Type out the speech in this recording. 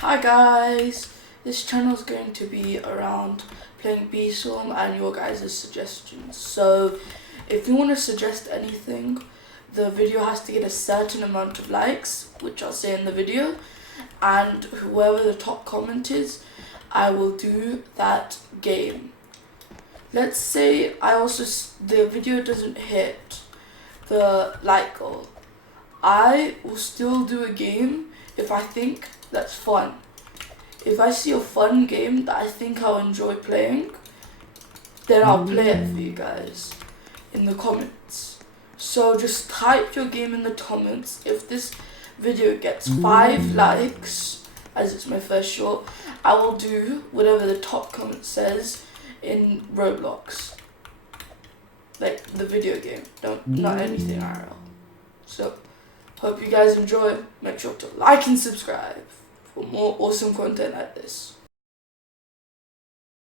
Hi guys, this channel is going to be around playing B-Storm and your guys' suggestions. So if you want to suggest anything, the video has to get a certain amount of likes, which I'll say in the video, and whoever the top comment is, I will do that game. Let's say the video doesn't hit the like goal. I will still do a game if I think that's fun. If I see a fun game that I think I'll enjoy playing, then I'll play it for you guys in the comments. So just type your game in the comments. If this video gets 5 likes, as it's my first short, I will do whatever the top comment says in Roblox. Like the video game, not anything IRL. So hope you guys enjoy. Make sure to like and subscribe for more awesome content like this.